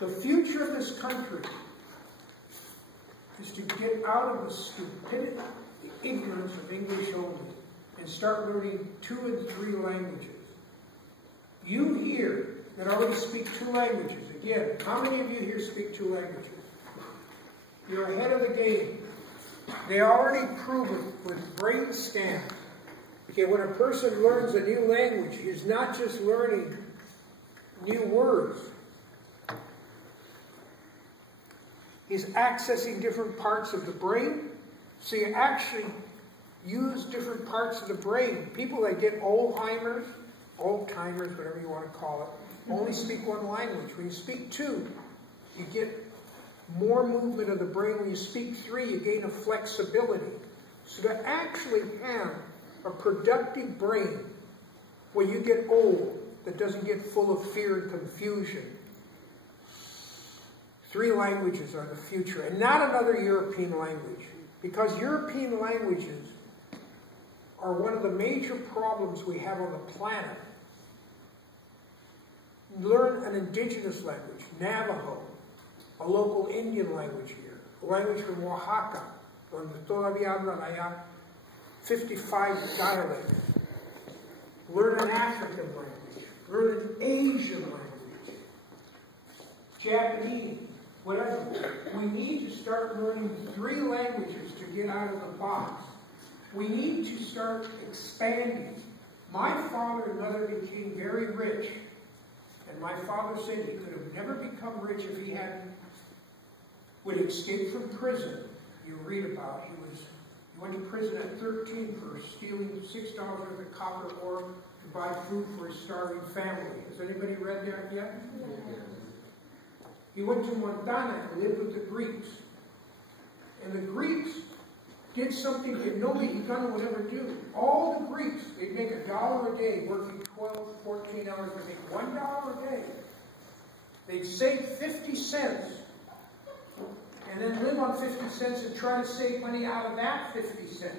The future of this country is to get out of the stupidity, the ignorance of English only, and start learning 2 and 3 languages. You here that already speak 2 languages, again, how many of you here speak 2 languages? You're ahead of the game. They already prove it with brain scans. Okay, when a person learns a new language, he's not just learning new words. He's accessing different parts of the brain. So you actually use different parts of the brain. People that get Alzheimer's, whatever you want to call it, only speak 1 language. When you speak 2, you get more movement of the brain. When you speak 3, you gain a flexibility. So to actually have a productive brain when you get old that doesn't get full of fear and confusion. 3 languages are the future, and not another European language, because European languages are one of the major problems we have on the planet. Learn an indigenous language, Navajo, a local Indian language here, a language from Oaxaca, donde todavía hablan allá 55 dialects. Learn an African language, learn an Asian language, Japanese, whatever. We need to start learning 3 languages to get out of the box. We need to start expanding. My father and mother became very rich, and my father said he could have never become rich if he would escape from prison. You read about he went to prison at 13 for stealing $6 worth of copper ore to buy food for his starving family. Has anybody read that yet? Yes. He went to Montana and lived with the Greeks. And the Greeks did something that nobody Chicano would ever do. All the Greeks, they'd make $1 a day, working 12, 14 hours, they'd make $1 a day. They'd save 50 cents, and then live on 50 cents and try to save money out of that 50 cents.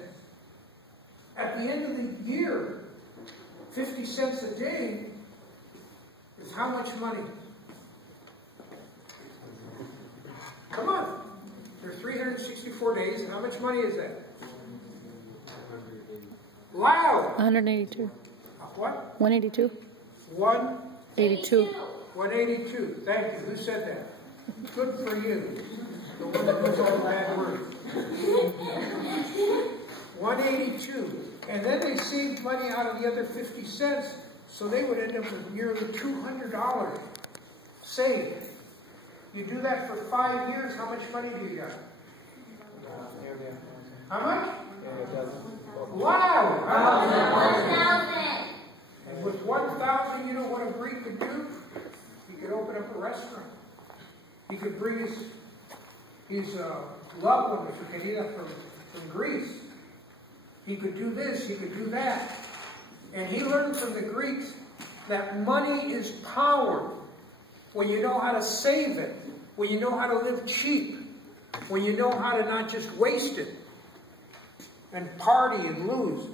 At the end of the year, 50 cents a day is how much money? Come on. There are 364 days, and how much money is that? Loud! 182. What? 182. 182. 182. Thank you. Who said that? Good for you. The one that knows all the bad words. 182. And then they saved money out of the other 50 cents, so they would end up with nearly $200 saved. You do that for 5 years, how much money do you got? How much? Wow! And with 1,000, you know what a Greek could do? He could open up a restaurant. He could bring his loved one, su querida, from Greece. He could do this, he could do that. And he learned from the Greeks that money is power. When you know how to save it, when you know how to live cheap, when you know how to not just waste it and party and lose.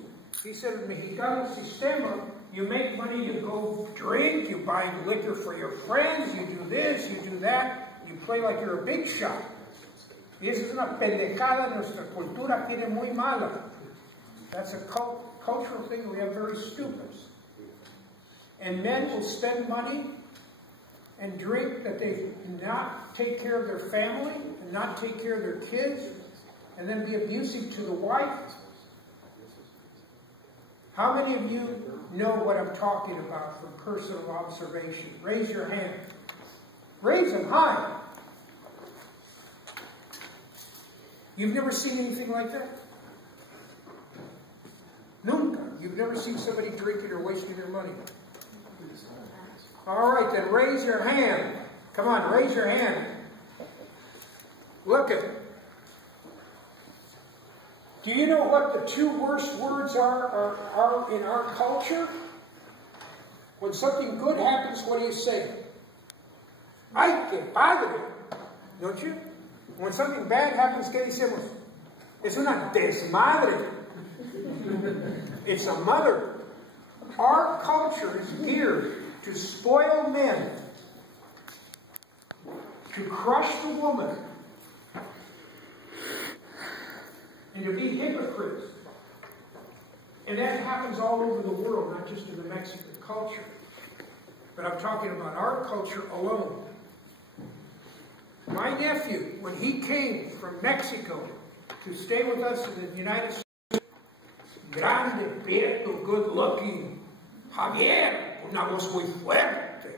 He said, in the Mexicano sistema, you make money, you go drink, you buy liquor for your friends, you do this, you do that, you play like you're a big shot. Y esa es una pendejada nuestra cultura tiene muy mala. That's a cultural thing we have very stupid. And men will spend money and drink that they not take care of their family and not take care of their kids and then be abusive to the wife. How many of you know what I'm talking about from personal observation? Raise your hand. Raise them high. You've never seen anything like that? Nunca. You've never seen somebody drinking or wasting their money. All right, then raise your hand. Come on, raise your hand. Look at it. Do you know what the 2 worst words are in our culture? When something good happens, what do you say? ¡Ay, qué padre! Don't you? When something bad happens, ¿qué decimos? Es una desmadre. It's a mother. Our culture is geared to spoil men. to crush the woman and to be hypocrites. And that happens all over the world, not just in the Mexican culture. But I'm talking about our culture alone. My nephew, when he came from Mexico to stay with us in the United States, grande, prieto, good-looking, Javier, una voz muy fuerte.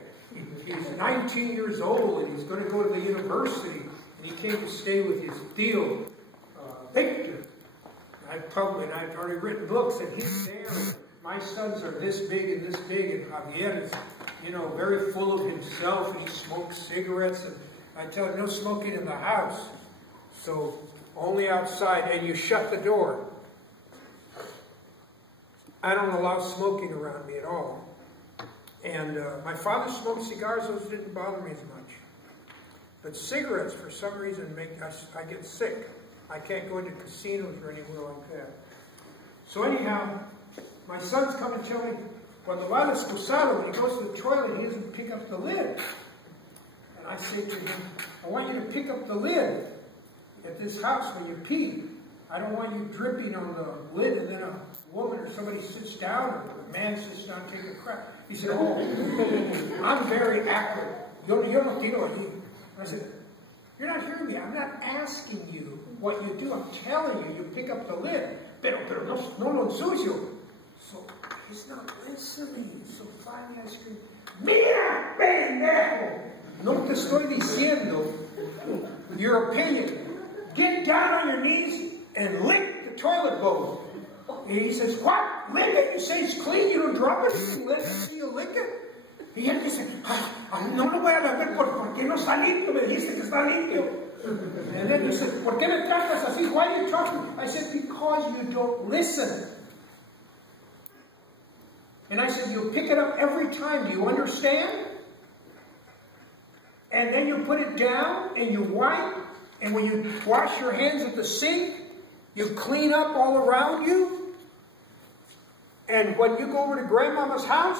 He's 19 years old and he's going to go to the university. And he came to stay with his tío, Victor. I've already written books, and he's there. My sons are this big, and Javier is, very full of himself, and he smokes cigarettes, and I tell him, no smoking in the house, so only outside, and you shut the door. I don't allow smoking around me at all. And my father smoked cigars, those didn't bother me as much. But cigarettes, for some reason, I get sick. I can't go into casinos or anywhere like that. So anyhow, my sons come and tell me, when he goes to the toilet, he doesn't pick up the lid. And I say to him, I want you to pick up the lid at this house when you pee. I don't want you dripping on the lid and then a woman or somebody sits down or a man sits down and takes a crap. He said, oh, I'm very accurate. Yo no tiro allí. I said, you're not hearing me. I'm not asking you what you do. I'm telling you, you pick up the lid. Pero no lo ensucio. So he's not listening. So finally I scream, mira, pendejo. No te estoy diciendo your opinion. Get down on your knees and lick the toilet bowl. And he says, what? Lick it? You say it's clean, you don't drop it? You let me see you lick it? Y él dice, no lo voy a beber porque no está limpio, me dijiste que está limpio. And then he said, ¿por qué me tratas así? Why are you talking? I said, because you don't listen. And I said, you pick it up every time. Do you understand? And then you put it down and you wipe. And when you wash your hands at the sink, you clean up all around you. And when you go over to grandmama's house,